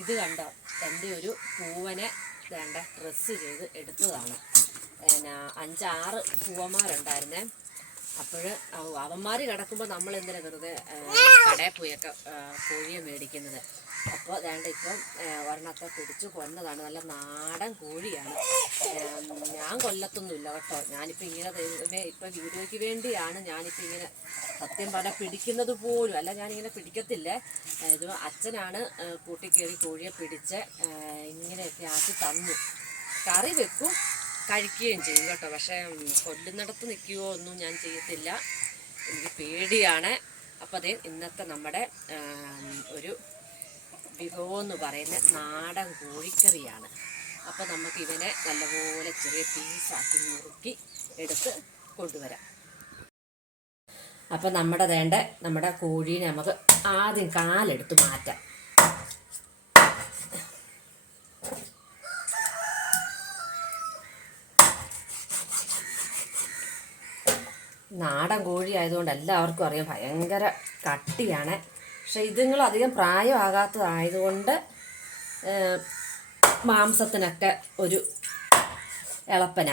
ഇത് കണ്ടോ? എന്റെ ഒരു പൂവനെ വേണ്ട ഡ്രസ്സ് ചെയ്ത് എടുത്തതാണ്. പിന്നെ അഞ്ചാറ് പൂവന്മാരുണ്ടായിരുന്നേ. അപ്പോൾ അവന്മാർ കിടക്കുമ്പോൾ നമ്മൾ എന്തിനാ വെറുതെ കടയിൽ പോയൊക്കെ കോഴിയെ മേടിക്കുന്നത്? അപ്പോൾ ഞാൻ ഇപ്പം ഒരെണ്ണത്തെ പിടിച്ച് കൊന്നതാണ്. നല്ല നാടൻ കോഴിയാണ്. ഞാൻ കൊല്ലത്തൊന്നുമില്ല കേട്ടോ. ഞാനിപ്പോൾ ഇങ്ങനെ ദൈവമേ ഇപ്പം വീഡിയോയ്ക്ക് വേണ്ടിയാണ് ഞാനിപ്പോൾ ഇങ്ങനെ സത്യം പറഞ്ഞാൽ പിടിക്കുന്നത് പോലും അല്ല ഞാനിങ്ങനെ പിടിക്കത്തില്ലേ. ഇത് അച്ഛനാണ് കൂട്ടിക്കേറി കോഴിയെ പിടിച്ച് ഇങ്ങനെയൊക്കെ ആക്കി തന്നു. കറി വെക്കും കഴിക്കുകയും ചെയ്യും കേട്ടോ. പക്ഷേ കൊല്ലുന്നിടത്ത് നിൽക്കുകയോ ഒന്നും ഞാൻ ചെയ്യത്തില്ല. എനിക്ക് പേടിയാണ്. അപ്പോൾ അതേ ഇന്നത്തെ നമ്മുടെ ഒരു വിഭവം എന്ന് പറയുന്ന നാടൻ കോഴിക്കറിയാണ്. അപ്പോൾ നമുക്ക് ഇവനെ നല്ലപോലെ ചെറിയ പീസാക്കി നുറുക്കി എടുത്ത് കൊണ്ടുവരാം. അപ്പോൾ നമ്മുടെ വേണ്ട നമ്മുടെ കോഴീനെ നമുക്ക് ആദ്യം കാലെടുത്ത് മാറ്റാം. നാടൻ കോഴി ആയതുകൊണ്ട് എല്ലാവർക്കും അറിയാം ഭയങ്കര കട്ടിയാണ്. പക്ഷെ ഇതുങ്ങൾ അധികം പ്രായമാകാത്തതായതുകൊണ്ട് മാംസത്തിനൊക്കെ ഒരു ഇളപ്പന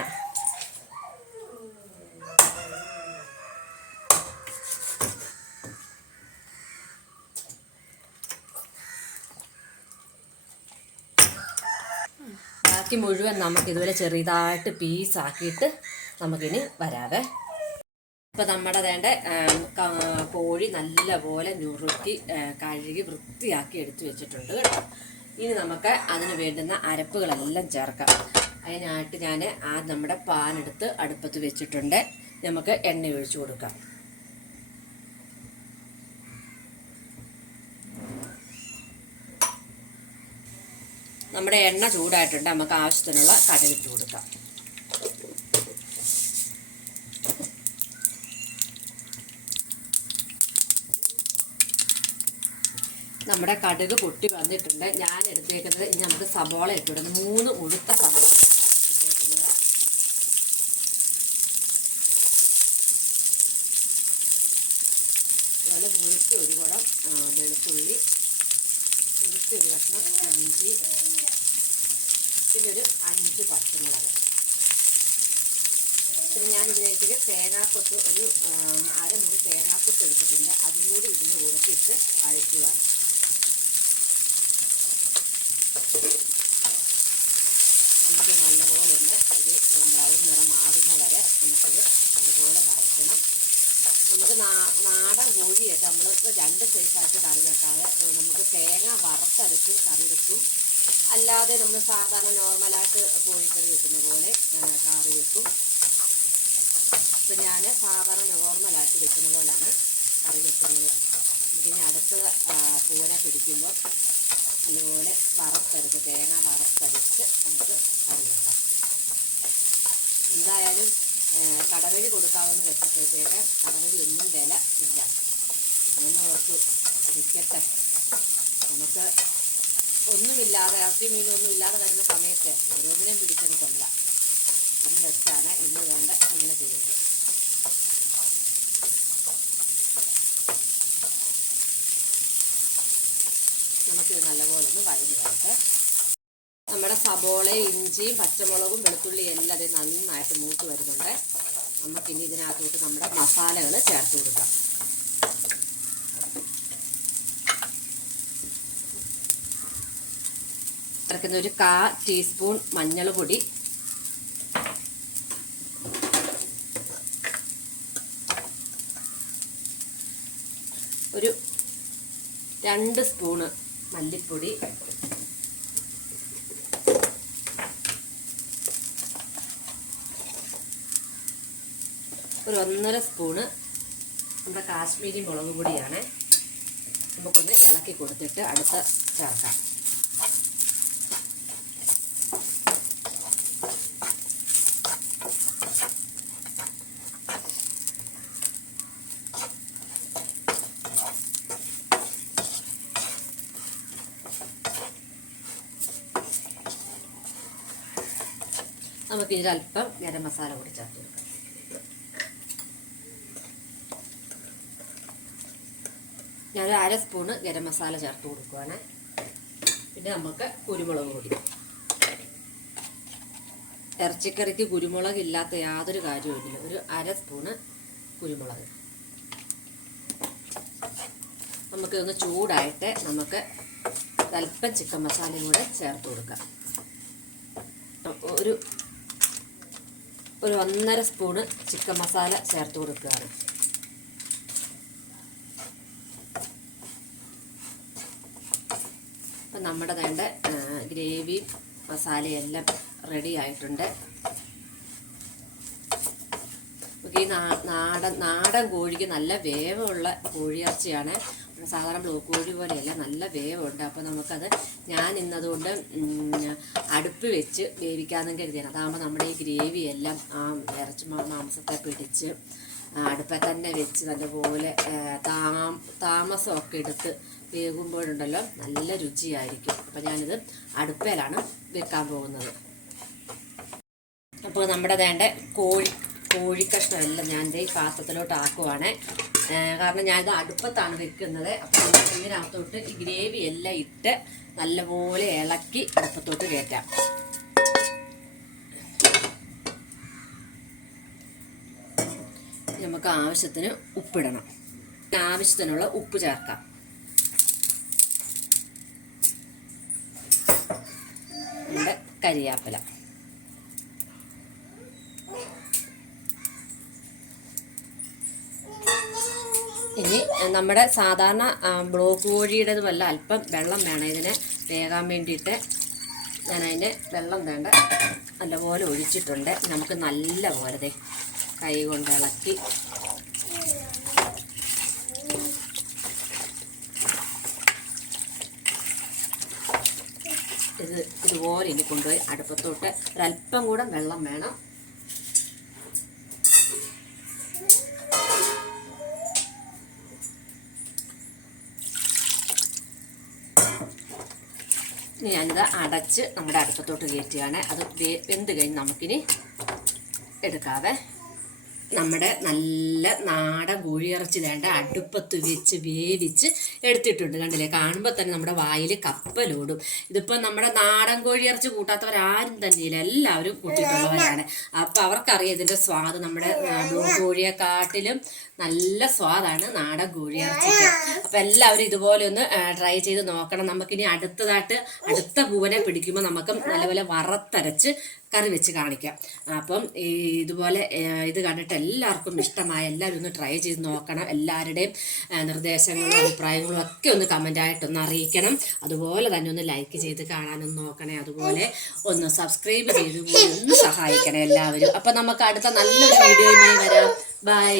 ബാക്കി മുഴുവൻ നമുക്ക് ചെറിയതായിട്ട് പീസാക്കിയിട്ട് നമുക്കിനി വരാവേ. ഇപ്പം നമ്മുടെ വേണ്ട കോഴി നല്ലപോലെ നുറുക്കി കഴുകി വൃത്തിയാക്കി എടുത്തു വെച്ചിട്ടുണ്ട് കേട്ടോ. ഇനി നമുക്ക് അതിന് വേണ്ടുന്ന അരപ്പുകളെല്ലാം ചേർക്കാം. അതിനായിട്ട് ഞാൻ ആ നമ്മുടെ പാൻ എടുത്ത് അടുപ്പത്ത് വെച്ചിട്ടുണ്ട്. നമുക്ക് എണ്ണ ഒഴിച്ചു കൊടുക്കാം. നമ്മുടെ എണ്ണ ചൂടായിട്ടുണ്ട്. നമുക്ക് ആവശ്യത്തിനുള്ള കടലിട്ട് കൊടുക്കാം. നമ്മുടെ കടുക് പൊട്ടി വന്നിട്ടുണ്ട്. ഞാൻ എടുത്തേക്കുന്നത് ഇനി നമുക്ക് സബോള ഇട്ടിടുന്നു മൂന്ന് ഉഴുത്ത സബോളയാണ് എടുത്തേക്കുന്നത്. അതുപോലെ മുഴുത്തി ഒരു കുടം വെളുത്തുള്ളി മുഴുത്തി ഒരു കഷ്ണം ഇഞ്ചി പിന്നെ ഒരു അഞ്ച് പച്ചമുളക്. പിന്നെ ഞാൻ ഇതിലേക്ക് തേങ്ങാക്കൊത്ത് ഒരു അരമുറി തേങ്ങാക്കൊത്ത് എടുത്തിട്ടുണ്ട്. അതും കൂടി ഇതിന്റെ കൂടെ ഇട്ട് വഴറ്റുകയാണ് നമുക്ക് നല്ലപോലെ ഒന്ന് ഒരു ബ്രൗൺ നിറമാകുന്ന വരെ നമുക്കിത് നല്ലപോലെ വഴറ്റണം. നമുക്ക് നാടൻ കോഴിയൊക്കെ നമ്മൾ രണ്ട് സൈസായിട്ട് കറി വെക്കാതെ നമുക്ക് തേങ്ങ വറുത്തരച്ച് കറി വെക്കും. അല്ലാതെ നമ്മൾ സാധാരണ നോർമലായിട്ട് കോഴിക്കറി വെക്കുന്ന പോലെ കറി വെക്കും. ഇപ്പം ഞാൻ സാധാരണ നോർമലായിട്ട് വെക്കുന്ന പോലാണ് കറി വെക്കുന്നത്. ഇതിന് അടുത്ത പൂവനെ പിടിക്കുമ്പോൾ നല്ലപോലെ വറുത്തരച്ച് തേങ്ങ വറുത്തരച്ച് നമുക്ക് കറി വെക്കാം. എന്തായാലും കടവഴി കൊടുക്കാവുന്ന വെച്ചപ്പോഴത്തേക്ക് കടവഴി ഒന്നും വില ഇല്ല. ഇന്ന് ഓർത്തു നിൽക്കട്ടെ നമുക്ക് ഒന്നുമില്ലാതെ ഇറച്ചി മീനൊന്നും ഇല്ലാതെ വരുന്ന സമയത്ത് ഓരോന്നിനെയും പിടിച്ചത് കൊല്ലാം. എന്ന് വെച്ചാണ് ഇന്ന് വേണ്ട ഇങ്ങനെ ചെയ്യുന്നത്. നമുക്കിത് നല്ലപോലെ ഒന്ന് വഴഞ്ഞു വരട്ടെ. നമ്മുടെ സബോളയും ഇഞ്ചിയും പച്ചമുളകും വെളുത്തുള്ളിയും എല്ലാം ഇത് നന്നായിട്ട് മൂത്ത് വരുന്നുണ്ട്. നമുക്കിനി ഇതിനകത്തോട്ട് നമ്മുടെ മസാലകൾ ചേർത്ത് കൊടുക്കാം. ചേർക്കുന്ന ഒരു കാ ടീസ്പൂൺ മഞ്ഞൾ പൊടി ഒരു രണ്ട് സ്പൂണ് മല്ലിപ്പൊടി. ഒരു ഒന്നര സ്പൂണ് നമ്മുടെ കാശ്മീരി മുളക് പൊടിയാണ്. നമുക്കൊന്ന് ഇളക്കി കൊടുത്തിട്ട് അടുത്ത ചേർക്കാം. നമുക്ക് ഇതിലല്പം ഗരം മസാല കൂടി ചേർത്ത് കൊടുക്കാം. ഞാനൊരു അര സ്പൂണ് ഗരം മസാല ചേർത്ത് കൊടുക്കുവാണ്. പിന്നെ നമുക്ക് കുരുമുളക് പൊടി. ഇറച്ചിക്കറിക്ക് കുരുമുളക് ഇല്ലാത്ത യാതൊരു കാര്യവുമില്ല ഒരു അര സ്പൂണ് കുരുമുളക്. നമുക്ക് ഒന്ന് ചൂടായിട്ട് നമുക്ക് അല്പം ചിക്കൻ മസാലയും കൂടെ ചേർത്ത് കൊടുക്കാം. ഒരു ഒരു ഒന്നര സ്പൂണ് ചിക്കൻ മസാല ചേർത്ത് കൊടുക്കുകയാണ്. അപ്പം നമ്മുടെ വേണ്ട ഗ്രേവി മസാലയെല്ലാം റെഡി ആയിട്ടുണ്ട്. നമുക്ക് ഈ നാടൻ നാടൻ കോഴിക്ക് നല്ല വേവമുള്ള കോഴിയിറച്ചിയാണ്. സാധാരണ ബ്ലോക്ക് കോഴി പോലെയല്ല നല്ല വേവുണ്ട്. അപ്പോൾ നമുക്കത് ഞാൻ ഇന്നതുകൊണ്ട് അടുപ്പ് വെച്ച് വേവിക്കാമെന്നും കരുതിയാണ്. അതാകുമ്പോൾ നമ്മുടെ ഈ ഗ്രേവി എല്ലാം ആ ഇറച്ചി മാംസത്തെ പിടിച്ച് അടുപ്പെ തന്നെ വെച്ച് നല്ലപോലെ താമ താമസമൊക്കെ എടുത്ത് വേകുമ്പോഴുണ്ടല്ലോ നല്ല രുചിയായിരിക്കും. അപ്പോൾ ഞാനിത് അടുപ്പയിലാണ് വെക്കാൻ പോകുന്നത്. അപ്പോൾ നമ്മുടെ വേണ്ട കോഴി കോഴിക്കഷ്ണം എല്ലാം ഞാൻ ഈ പാത്രത്തിലോട്ട് ആക്കുവാണ്. കാരണം ഞാനിത് അടുപ്പത്താണ് വെക്കുന്നത്. അപ്പോൾ ഇതിനകത്തോട്ട് ഈ ഗ്രേവി എല്ലാം ഇട്ട് നല്ലപോലെ ഇളക്കി അടുപ്പത്തോട്ട് കയറ്റാം. നമുക്ക് ആവശ്യത്തിന് ഉപ്പിടണം. ആവശ്യത്തിനുള്ള ഉപ്പ് ചേർക്കാം. നമ്മുടെ കരിയാപ്പില. ഇനി നമ്മുടെ സാധാരണ ബ്ലോക്ക് കോഴിയുടേതുമല്ല അല്പം വെള്ളം വേണം. ഇതിനെ വേകാൻ വേണ്ടിയിട്ട് ഞാൻ അതിന് വെള്ളം വേണ്ട നല്ലപോലെ ഒഴിച്ചിട്ടുണ്ട്. നമുക്ക് നല്ല പോലെ കൈ കൊണ്ട് ഇളക്കി. ഇത് ഇതുപോലെ ഇനി കൊണ്ടുപോയി അടുപ്പത്തോട്ട്. ഒരല്പം കൂടെ വെള്ളം വേണം. ഇനി ഞാനിത് അടച്ച് നമ്മുടെ അടുപ്പത്തോട്ട് കയറ്റുകയാണ്. അത് വെന്ത് കഴിഞ്ഞ് നമുക്കിനി എടുക്കാവേ. നമ്മുടെ നല്ല നാടൻ കോഴിയിറച്ചി വേണ്ട അടുപ്പത്ത് വെച്ച് വേവിച്ച് എടുത്തിട്ടുണ്ട്. കണ്ടില്ലേ? കാണുമ്പോൾ തന്നെ നമ്മുടെ വായിൽ കപ്പലോടും. ഇതിപ്പോൾ നമ്മുടെ നാടൻ കോഴിയിറച്ചി കൂട്ടാത്തവരാരും തന്നെയില്ല. എല്ലാവരും കൂട്ടിയിട്ടുള്ളവരാണ്. അപ്പം അവർക്കറിയാം ഇതിന്റെ സ്വാദ്. നമ്മുടെ കോഴിയെക്കാട്ടിലും നല്ല സ്വാദാണ് നാടൻ കോഴിയിറച്ചിക്ക്. അപ്പം എല്ലാവരും ഇതുപോലെ ഒന്ന് ട്രൈ ചെയ്ത് നോക്കണം. നമുക്കിനി അടുത്തതായിട്ട് അടുത്ത പൂവനെ പിടിക്കുമ്പോൾ നമുക്ക് നല്ലപോലെ വറുത്തരച്ച് കറി വെച്ച് കാണിക്കാം. അപ്പം ഇതുപോലെ ഇത് കണ്ടിട്ട് എല്ലാവർക്കും ഇഷ്ടമായ എല്ലാവരും ഒന്ന് ട്രൈ ചെയ്ത് നോക്കണം. എല്ലാവരുടെയും നിർദ്ദേശങ്ങളും അഭിപ്രായങ്ങളും ഒക്കെ ഒന്ന് കമന്റായിട്ടൊന്ന് അറിയിക്കണം. അതുപോലെ തന്നെ ഒന്ന് ലൈക്ക് ചെയ്ത് കാണാനൊന്ന് നോക്കണേ. അതുപോലെ ഒന്ന് സബ്സ്ക്രൈബ് ചെയ്ത് ഒന്ന് സഹായിക്കണേ എല്ലാവരും. അപ്പം നമുക്ക് അടുത്ത നല്ലൊരു വീഡിയോയുമായി വരാം. ബൈ